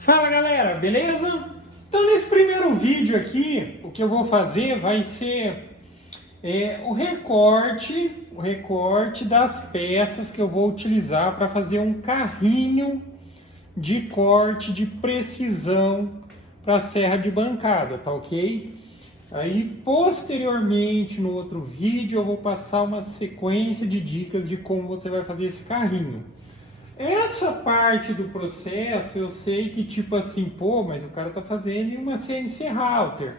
Fala galera, beleza? Então nesse primeiro vídeo aqui, o que eu vou fazer vai ser o recorte das peças que eu vou utilizar para fazer um carrinho de corte de precisão para a serra de bancada, tá ok? Aí posteriormente no outro vídeo eu vou passar uma sequência de dicas de como você vai fazer esse carrinho. Essa parte do processo eu sei que tipo assim, pô, mas o cara tá fazendo uma CNC router.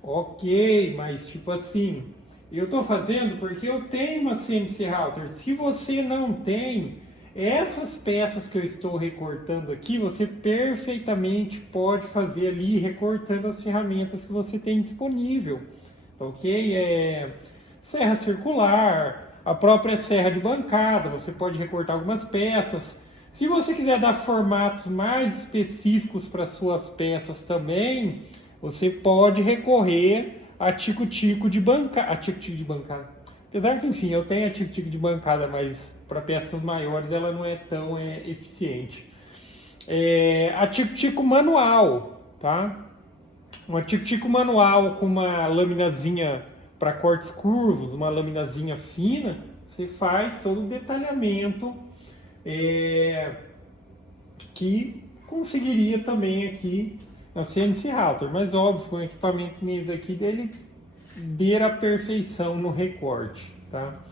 Ok, mas tipo assim, eu tô fazendo porque eu tenho uma CNC router. Se você não tem, essas peças que eu estou recortando aqui, você perfeitamente pode fazer ali recortando as ferramentas que você tem disponível. Ok? Serra circular, a própria serra de bancada, você pode recortar algumas peças. Se você quiser dar formatos mais específicos para suas peças também, você pode recorrer a tico-tico de bancada. Apesar que, enfim, eu tenho a tico-tico de bancada, mas para peças maiores ela não é tão eficiente. A tico-tico manual, tá? Uma tico-tico manual com uma laminazinha para cortes curvos, uma laminazinha fina, você faz todo o detalhamento que conseguiria também aqui na CNC Router, mas óbvio, com o equipamento mesmo aqui dele beira a perfeição no recorte, tá?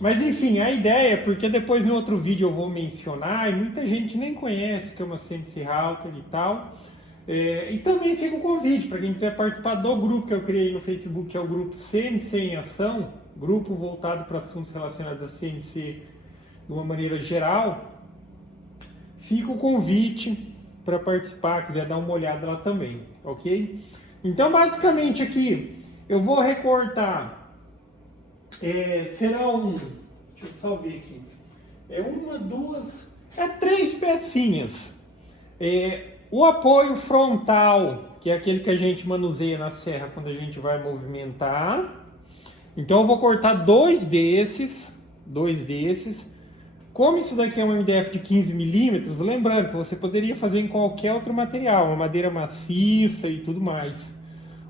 Mas enfim, a ideia é porque depois em outro vídeo eu vou mencionar e muita gente nem conhece o que é uma CNC Router e tal. E também fica o convite para quem quiser participar do grupo que eu criei no Facebook, que é o grupo CNC em Ação, grupo voltado para assuntos relacionados a CNC de uma maneira geral. Fica o convite para participar, quiser dar uma olhada lá também, ok? Então basicamente aqui eu vou recortar, serão, deixa eu só ver aqui, três pecinhas. O apoio frontal, que é aquele que a gente manuseia na serra quando a gente vai movimentar. Então eu vou cortar dois desses. Como isso daqui é um MDF de 15 milímetros, lembrando que você poderia fazer em qualquer outro material, uma madeira maciça e tudo mais.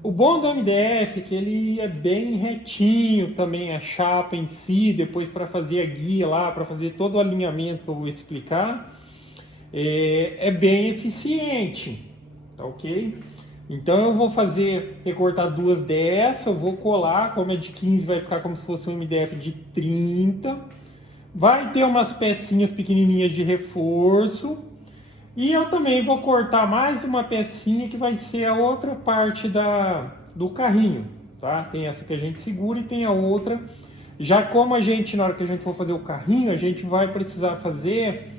O bom do MDF é que ele é bem retinho também, a chapa em si, depois para fazer a guia lá, para fazer todo o alinhamento que eu vou explicar. É bem eficiente, tá ok? Então eu vou recortar duas dessas, eu vou colar, como é de 15 vai ficar como se fosse um MDF de 30, vai ter umas pecinhas pequenininhas de reforço, e eu também vou cortar mais uma pecinha que vai ser a outra parte do carrinho, tá? Tem essa que a gente segura e tem a outra, já como na hora que a gente for fazer o carrinho, a gente vai precisar fazer...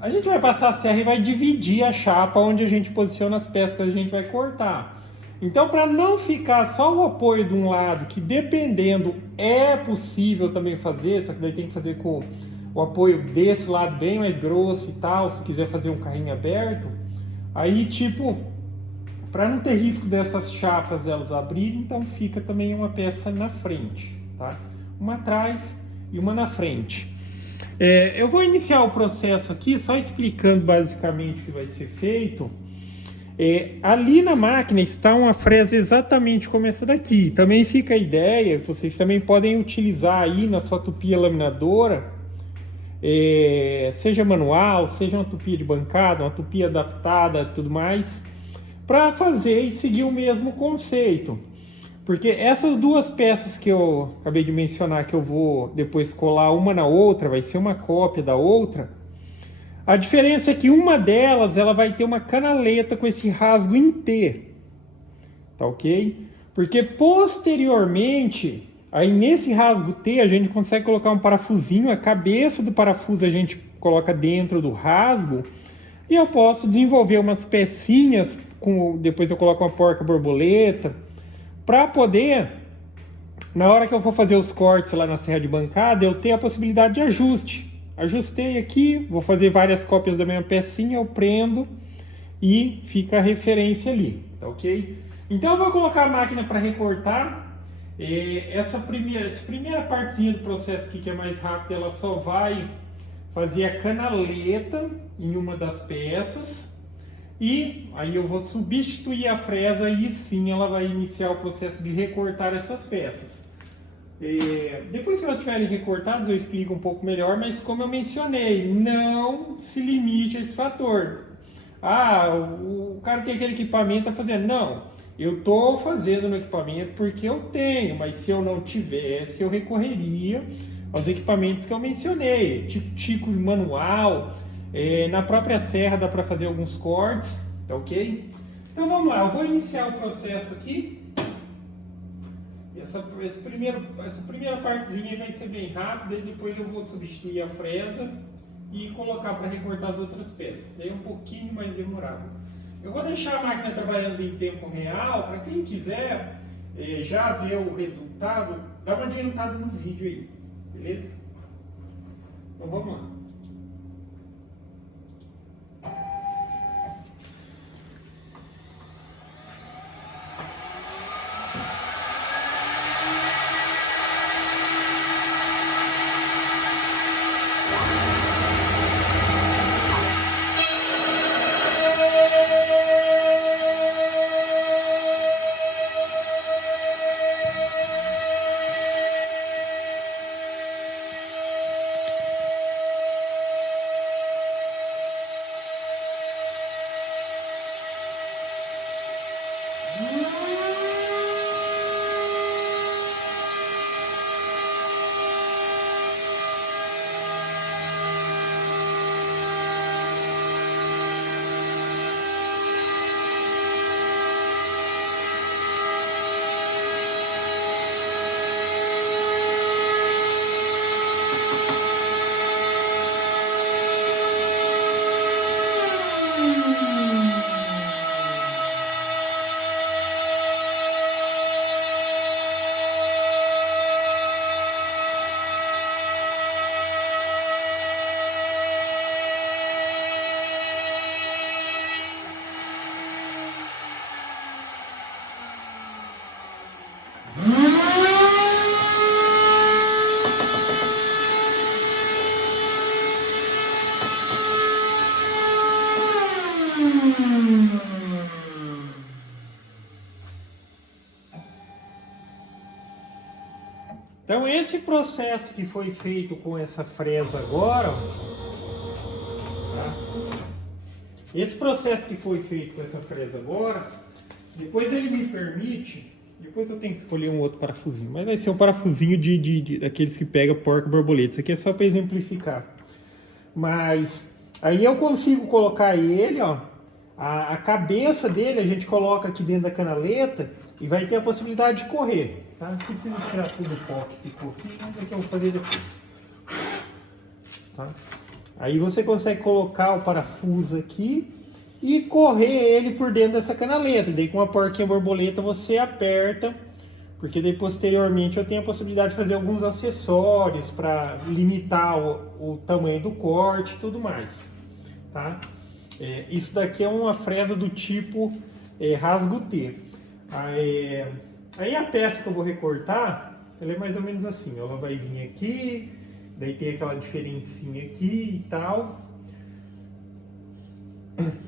a gente vai passar a serra e vai dividir a chapa onde a gente posiciona as peças que a gente vai cortar. Então, para não ficar só o apoio de um lado, que dependendo é possível também fazer, só que daí tem que fazer com o apoio desse lado bem mais grosso e tal, se quiser fazer um carrinho aberto, aí tipo, para não ter risco dessas chapas elas abrirem, então fica também uma peça na frente, tá? Uma atrás e uma na frente. Eu vou iniciar o processo aqui só explicando basicamente o que vai ser feito. Ali na máquina está uma fresa exatamente como essa daqui. Também fica a ideia, vocês também podem utilizar aí na sua tupia laminadora, seja manual, seja uma tupia de bancada, uma tupia adaptada, tudo mais, para fazer e seguir o mesmo conceito. Porque essas duas peças que eu acabei de mencionar, que eu vou depois colar uma na outra, vai ser uma cópia da outra. A diferença é que uma delas ela vai ter uma canaleta com esse rasgo em T. Tá ok? Porque posteriormente, aí nesse rasgo T, a gente consegue colocar um parafusinho, a cabeça do parafuso a gente coloca dentro do rasgo, e eu posso desenvolver umas pecinhas, depois eu coloco uma porca borboleta, para poder, na hora que eu for fazer os cortes lá na serra de bancada, eu ter a possibilidade de ajuste. Ajustei aqui, vou fazer várias cópias da mesma pecinha, eu prendo e fica a referência ali, tá ok? Então eu vou colocar a máquina para recortar. Essa primeira partezinha do processo aqui, que é mais rápida, ela só vai fazer a canaleta, em uma das peças e aí eu vou substituir a fresa e sim ela vai iniciar o processo de recortar essas peças. Depois que elas estiverem recortadas eu explico um pouco melhor, mas como eu mencionei, não se limite a esse fator. O cara tem aquele equipamento a fazer. Não, eu estou fazendo no equipamento porque eu tenho, mas se eu não tivesse, eu recorreria aos equipamentos que eu mencionei, tipo tico manual, na própria serra dá para fazer alguns cortes, tá ok? Então vamos lá, eu vou iniciar o processo aqui. Essa primeira partezinha vai ser bem rápida e depois eu vou substituir a fresa e colocar para recortar as outras peças. Daí é um pouquinho mais demorado. Eu vou deixar a máquina trabalhando em tempo real, para quem quiser já ver o resultado, dá uma adiantada no vídeo aí, beleza? Então vamos lá. Então esse processo que foi feito com essa fresa agora, tá? Esse processo que foi feito com essa fresa agora, depois ele me permite, depois eu tenho que escolher um outro parafusinho, mas vai ser um parafusinho daqueles que pega porca borboleta. Isso aqui é só para exemplificar. Mas aí eu consigo colocar ele, ó, a cabeça dele a gente coloca aqui dentro da canaleta e vai ter a possibilidade de correr. Tá? Aqui precisa tirar tudo o pó que ficou aqui, mas aqui eu vou fazer depois. Tá? Aí você consegue colocar o parafuso aqui e correr ele por dentro dessa canaleta. Daí com a porquinha borboleta você aperta, porque daí posteriormente eu tenho a possibilidade de fazer alguns acessórios para limitar o tamanho do corte e tudo mais. Tá? Isso daqui é uma fresa do tipo rasgo T. Aí a peça que eu vou recortar, ela é mais ou menos assim, ela vai vir aqui, daí tem aquela diferencinha aqui e tal.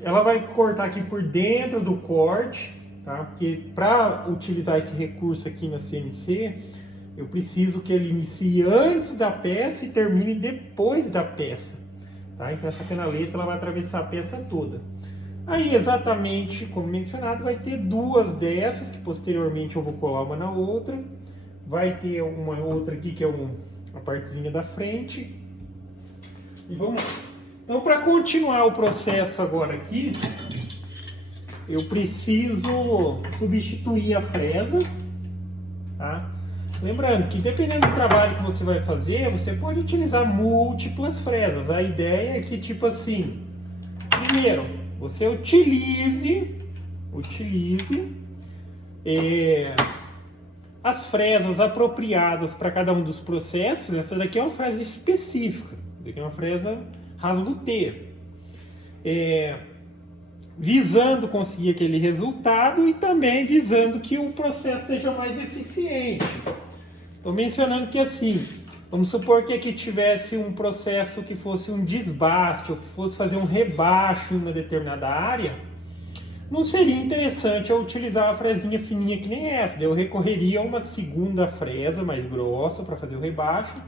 Ela vai cortar aqui por dentro do corte, tá? Porque para utilizar esse recurso aqui na CNC, eu preciso que ele inicie antes da peça e termine depois da peça. Tá? Então essa canaleta ela vai atravessar a peça toda. Aí, exatamente como mencionado, vai ter duas dessas, que posteriormente eu vou colar uma na outra. Vai ter uma outra aqui, que é a partezinha da frente. E vamos lá. Então, para continuar o processo agora aqui, eu preciso substituir a fresa. Tá? Lembrando que dependendo do trabalho que você vai fazer, você pode utilizar múltiplas fresas. A ideia é que, tipo assim, primeiro, você utilize as fresas apropriadas para cada um dos processos. Essa daqui é uma fresa específica, essa daqui é uma fresa rasgo T, visando conseguir aquele resultado e também visando que o processo seja mais eficiente. Estou mencionando que assim, Vamos supor que aqui tivesse um processo que fosse um desbaste, ou fosse fazer um rebaixo em uma determinada área, não seria interessante eu utilizar uma fresinha fininha que nem essa. Daí eu recorreria a uma segunda fresa mais grossa para fazer o rebaixo.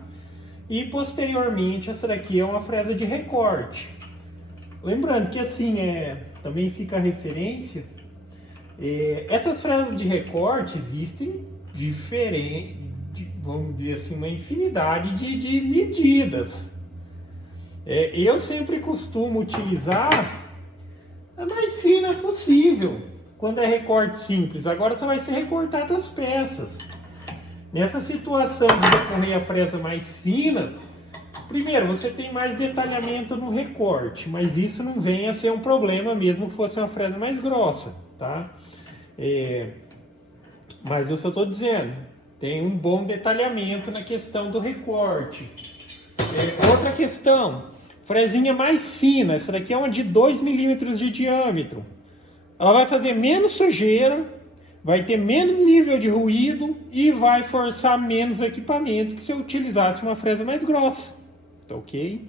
E posteriormente essa daqui é uma fresa de recorte. Lembrando que assim, também fica a referência, essas fresas de recorte existem diferentes, vamos dizer assim, uma infinidade de medidas. Eu sempre costumo utilizar a mais fina possível, quando é recorte simples. Agora você vai ser recortado as peças. Nessa situação de recorrer à fresa mais fina, primeiro, você tem mais detalhamento no recorte, mas isso não vem a ser um problema mesmo que fosse uma fresa mais grossa, tá? Mas eu só estou dizendo, tem um bom detalhamento na questão do recorte. Outra questão, fresinha mais fina, essa daqui é uma de 2 milímetros de diâmetro. Ela vai fazer menos sujeira, vai ter menos nível de ruído e vai forçar menos o equipamento que se eu utilizasse uma fresa mais grossa, tá ok?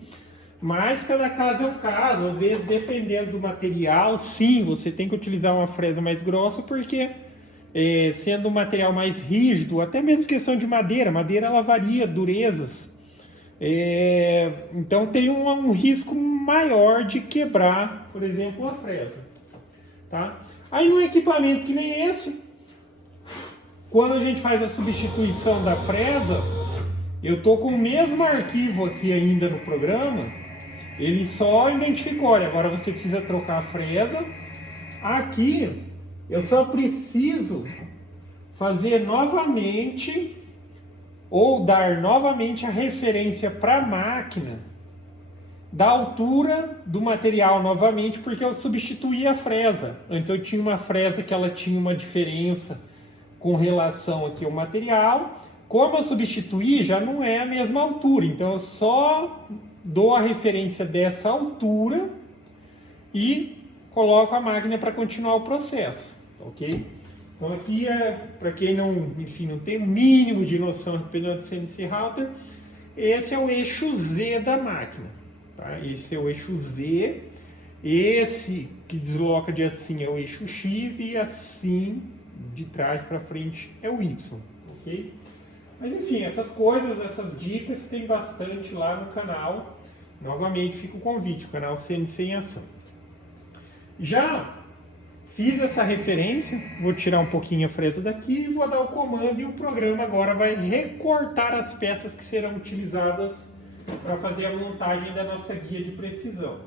Mas cada caso é um caso, às vezes dependendo do material, sim, você tem que utilizar uma fresa mais grossa porque sendo um material mais rígido, até mesmo questão de madeira ela varia durezas, então teria um risco maior de quebrar, por exemplo, uma fresa, tá? Aí um equipamento que nem esse, quando a gente faz a substituição da fresa, eu estou com o mesmo arquivo aqui ainda no programa, ele só identificou, olha, agora você precisa trocar a fresa. Aqui eu só preciso fazer novamente ou dar novamente a referência para a máquina da altura do material novamente, porque eu substituí a fresa. Antes eu tinha uma fresa que ela tinha uma diferença com relação aqui ao material. Como eu substituí, já não é a mesma altura, então eu só dou a referência dessa altura e coloco a máquina para continuar o processo, ok? Então aqui para quem não tem o mínimo de noção a respeito do CNC Router, esse é o eixo Z da máquina, tá? Esse é o eixo Z, esse que desloca de assim é o eixo X e assim de trás para frente é o Y, ok? Mas enfim, essas coisas, essas dicas tem bastante lá no canal. Novamente fica o convite, o canal CNC em Ação. Já fiz essa referência, vou tirar um pouquinho a fresa daqui e vou dar o comando e o programa agora vai recortar as peças que serão utilizadas para fazer a montagem da nossa guia de precisão.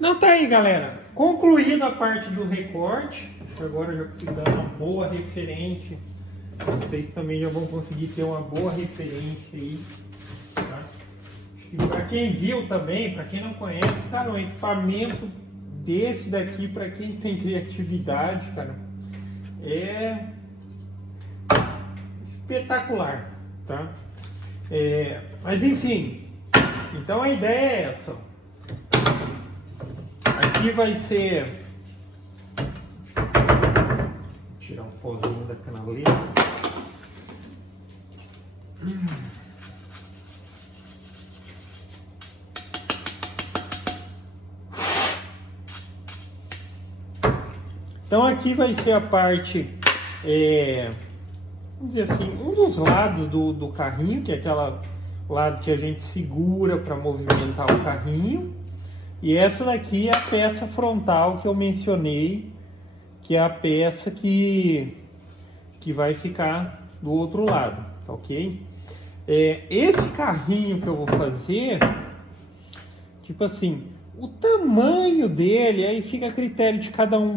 Não, tá aí, galera. Concluída a parte do recorte. Agora eu já consegui dar uma boa referência. Vocês também já vão conseguir ter uma boa referência aí. Tá? Acho que para quem viu também, para quem não conhece, cara, um equipamento desse daqui, para quem tem criatividade, cara, é espetacular, tá? Mas enfim, então a ideia é essa. Aqui vai ser... Vou tirar um pozinho da canaleta. Então aqui vai ser a parte, vamos dizer assim, um dos lados do carrinho, que é aquele lado que a gente segura para movimentar o carrinho. E essa daqui é a peça frontal que eu mencionei, que é a peça que vai ficar do outro lado, tá ok? Esse carrinho que eu vou fazer, tipo assim, o tamanho dele, aí fica a critério de cada um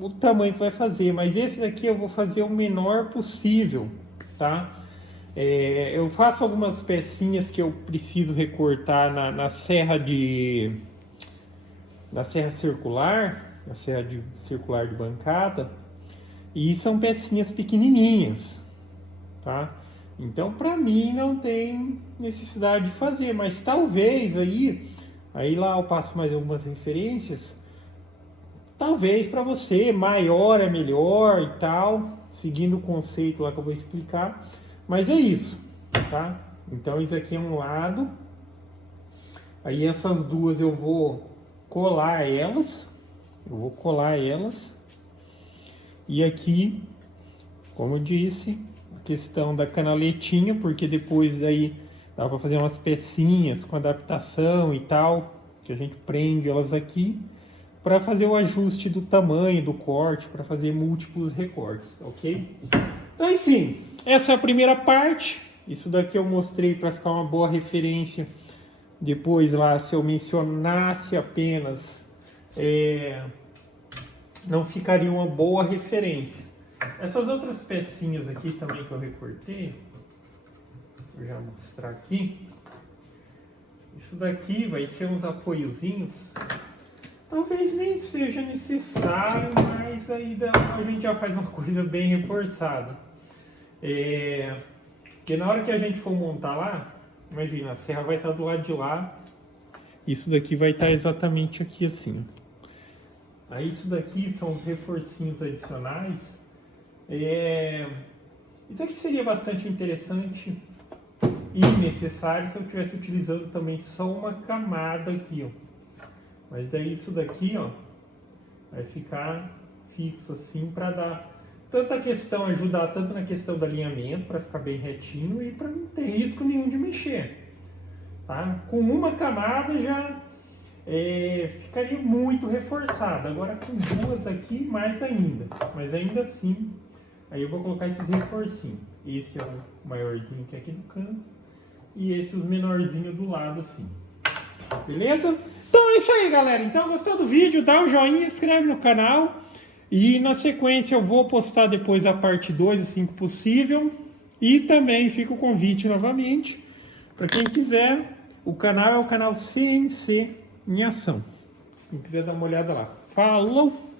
o tamanho que vai fazer, mas esse daqui eu vou fazer o menor possível, tá? Eu faço algumas pecinhas que eu preciso recortar na serra circular, na serra circular de bancada, e são pecinhas pequenininhas, tá? Então para mim não tem necessidade de fazer, mas talvez aí lá eu passo mais algumas referências. Talvez para você maior é melhor e tal, seguindo o conceito lá que eu vou explicar. Mas é isso, tá? Então isso aqui é um lado. Aí essas duas eu vou colar elas. E aqui, como eu disse, a questão da canaletinha, porque depois aí dá para fazer umas pecinhas com adaptação e tal, que a gente prende elas aqui para fazer o ajuste do tamanho do corte, para fazer múltiplos recortes, ok? Então, enfim, essa é a primeira parte. Isso daqui eu mostrei para ficar uma boa referência. Depois lá, se eu mencionasse apenas, não ficaria uma boa referência. Essas outras pecinhas aqui também que eu recortei, vou já mostrar aqui. Isso daqui vai ser uns apoiozinhos. Talvez nem seja necessário, mas aí a gente já faz uma coisa bem reforçada. Porque na hora que a gente for montar lá, imagina, a serra vai estar do lado de lá. Isso daqui vai estar exatamente aqui assim. Aí isso daqui são os reforcinhos adicionais. Isso aqui seria bastante interessante e necessário se eu estivesse utilizando também só uma camada aqui, ó. Mas daí isso daqui, ó, vai ficar fixo assim para dar tanta questão, ajudar tanto na questão do alinhamento, para ficar bem retinho e para não ter risco nenhum de mexer, tá? Com uma camada já ficaria muito reforçado. Agora com duas aqui, mais ainda. Mas ainda assim, aí eu vou colocar esses reforcinhos. Esse é o maiorzinho que é aqui do canto e esse os menorzinhos do lado assim. Beleza? Então é isso aí, galera. Então, gostou do vídeo? Dá um joinha, inscreve no canal. E na sequência eu vou postar depois a parte 2, assim que possível. E também fica o convite novamente. Para quem quiser, o canal é o canal CNC em Ação. Quem quiser dar uma olhada lá. Falou!